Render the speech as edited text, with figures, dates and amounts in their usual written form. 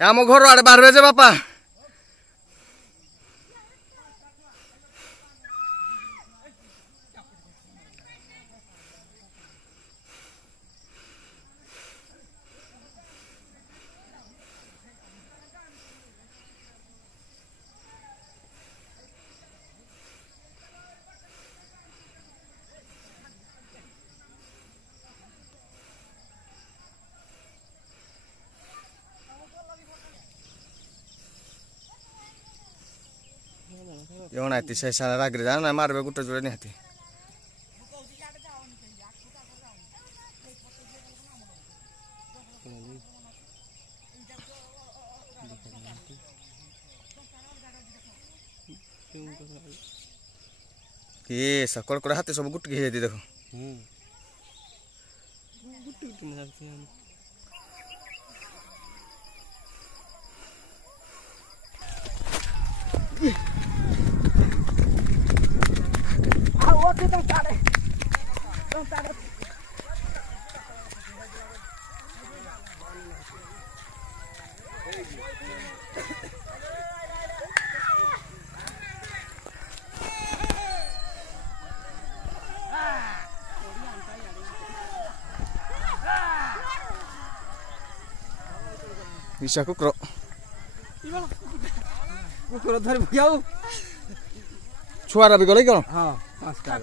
आम घर आड़े बाहर जे बापा नाती से राग्रे जाना मारबे गुटे जोड़े निहाती ये सकड़ कड़ा हाथी सब गुट के देखो ईशा कुकुर कुकुर धर भुजाऊ छुआरा भी गले कौन हाँ 5टा